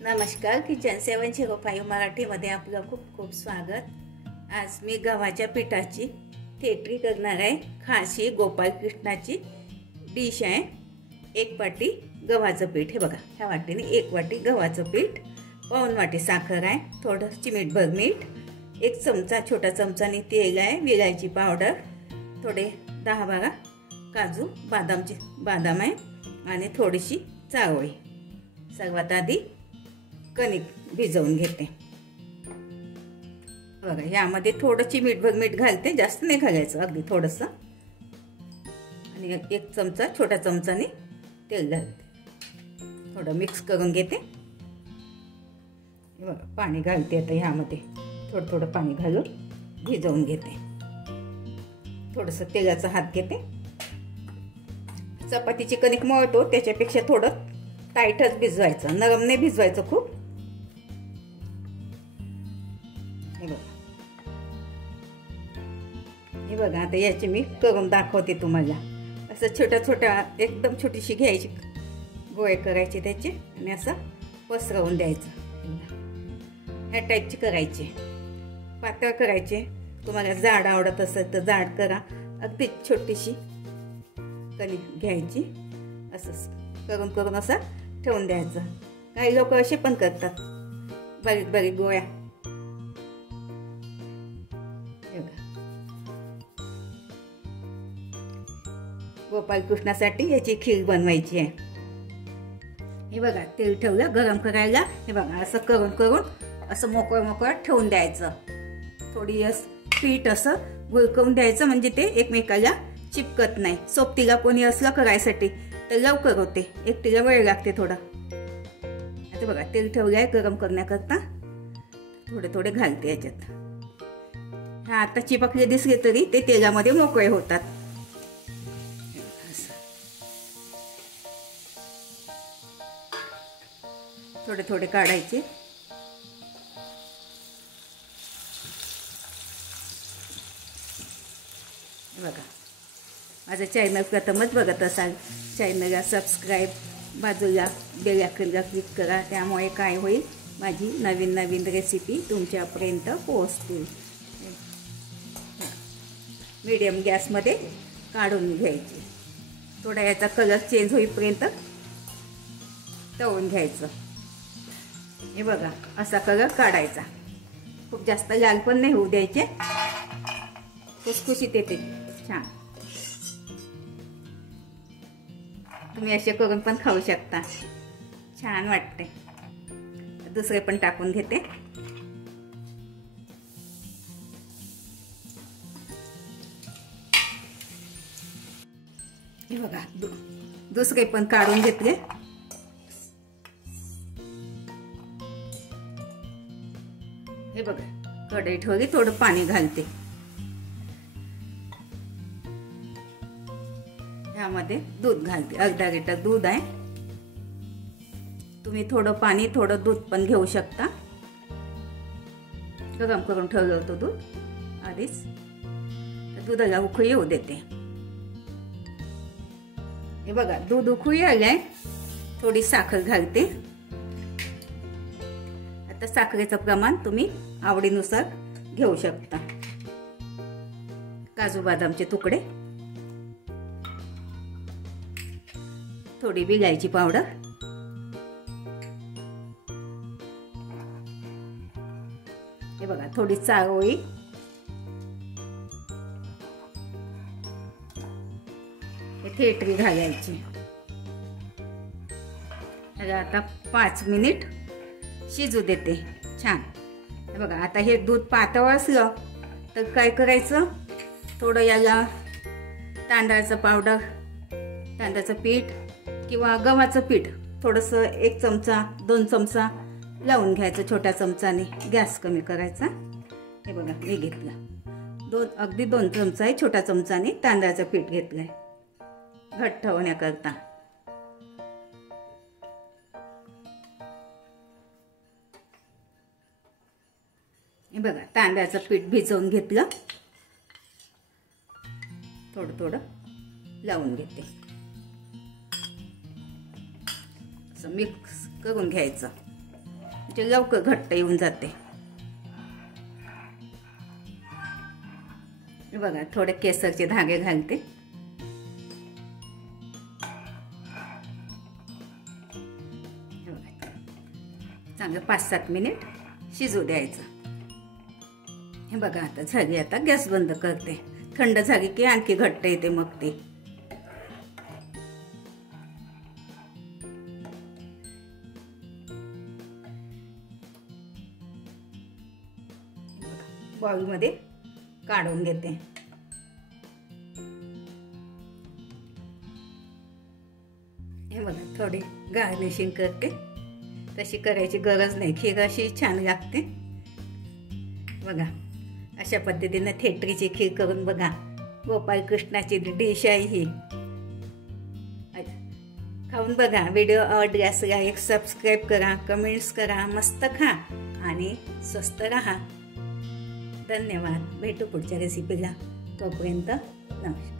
नमस्कार, किचन 705 मराठीमध्ये आपलं खूप खूप स्वागत। आज मी गव्हाच्या पिठाची थेटरी करणार आहे। खासी गोपाल कृष्णाची डिश आहे। एक वाटी गव्हाचं पीठ, हे बघा ह्या वाटीने एक वाटी गव्हाचं पीठ, पाऊण वाटी साखर आहे, थोडं चिमूटभर मीठ, एक चमचा छोटा चमचाने तेल आहे, विलायची पावडर, थोडे 10-12 काजू बदाम आहे आणि थोडीशी चारोळी। सर्वात आधी कणिक भिजवून घेते। बघा यामध्ये थोडं चिमूटभर मीठ घालते, जास्त नाही घालायचं, अगदी थोडंसं, आणि एक चमचा छोटा चमचाने तेल घालते, थोडं मिक्स करून घेते। बघा पाणी घालते आता, ह्यामध्ये थोडं थोडं पाणी घालून भिजवून घेते। थोडंसं तेलाचा हात घेते। चपातीची कणिक मळतो त्याच्यापेक्षा थोडं टाईटच भिजवायचं, नरम नाही भिजवायचं खूप। हे बघा आता याची मी करून दाखवते तुम्हाला। असं छोट्या छोट्या एकदम छोटीशी घ्यायची, गोळे करायचे त्याचे आणि असं पसरवून द्यायचं। ह्या टाईपची करायची, पातळ करायचे। तुम्हाला जाड आवडत असेल तर जाड करा। अगदी छोटीशी कणिक घ्यायची, असं करून करून असं ठेवून द्यायचं। काही लोक असे पण करतात, बारीक बारीक गोळ्या। गोपाल कृष्णासाठी याची खीर बनवायची आहे। हे बघा तेल ठेवलं गरम करायला। हे बघा असं करून करून असं मोकळं मोकळं ठेवून द्यायचं। थोडी पीठ असं गुळकवून द्यायचं, म्हणजे ते एकमेकाला चिपकत नाही। सोबतीला कोणी असलं करायसाठी तर लवकर होते, एकटीला वेळ लागते थोडा। आता बघा तेल ठेवलंय गरम करण्याकरता, थोडे थोडे घालते याच्यात। हा आता चिपकले दिसले तरी ते तेलामध्ये मोकळे होतात। थोडे थोडे काढायचे। बघा माझं चॅनल प्रथमच बघत असाल, चॅनलला सबस्क्राईब, बाजूला बेल आयकॉनला क्लिक करा, त्यामुळे काय होईल, माझी नवीन नवीन रेसिपी तुमच्यापर्यंत पोहोचतील। मीडियम गॅसमध्ये काढून घ्यायची, थोडा याचा कलर चेंज होईपर्यंत तळून घ्यायचं। हे बघा असा कलर काढायचा, खूप जास्त लाल पण नाही होऊ द्यायचे, खुसखुशीत येते छान। तुम्ही असे करून पण खाऊ शकता, छान वाटते। दुसरे पण टाकून घेते। हे बघा दुसरे पण काढून घेतले। हे बघा कढई ठेवली, थोडं पाणी घालते, ह्यामध्ये दूध घालते, अर्धा लिटर दूध आहे। तुम्ही थोडं पाणी थोडं दूध पण घेऊ शकता। गरम करून ठेवलं होतं दूध आधीच, दुधाला उकळी येऊ देते। हे बघा दूध उकळी आलंय, थोडी साखर घालते। आता साखरेचं प्रमाण तुम्ही आवडीनुसार घेऊ शकता। काजू बदामचे तुकडे, थोडी विलायची पावडर, हे बघा थोडी चारोळी, थेटरी घालायची। आता 5 मिनिट शिजू देते छान। हे बघा आता हे दूध पातळ असलं तर काय करायचं, थोडं याला तांदळाचं पावडर, तांदळाचं पीठ किंवा गव्हाचं पीठ थोडंसं 1 चमचा 2 चमचा लावून घ्यायचं छोट्या चमचाने, गॅस कमी करायचा। हे बघा मी घेतला अगदी 2 चमचा आहे, छोट्या चमचाने तांदळाचं पीठ घेतलंय घट्ट होण्याकरता। हे बघा तांदळाचं पीठ भिजवून घेतलं, थोडं थोडं लावून घेते, असं मिक्स करून घ्यायचं। म्हणजे लवकर घट्ट येऊन जाते. बघा थोडे केसरचे धागे घालते. चांगलं 5-7 मिनिट शिजू द्यायचं. हे बघा आता झाली. आता गॅस बंद करते. थंड झाली की आणखी घट्ट येते मग ते. बाउलमध्ये काढून घेते. हे बघा थोडी गार्निशिंग करते. तशी करायची गरज नाही. खीर अशी छान लागते. बघा अशा पद्धतीने थेटरीची खीर करून बघा. गोपाळकृष्णाची डिश आहे ही. खाऊन बघा. व्हिडिओ आवडल्यास लाईक सबस्क्राईब करा, कमेंट्स करा. मस्त खा आणि स्वस्त राहा. धन्यवाद. भेटू पुढच्या रेसिपीला. तोपर्यंत नमस्कार.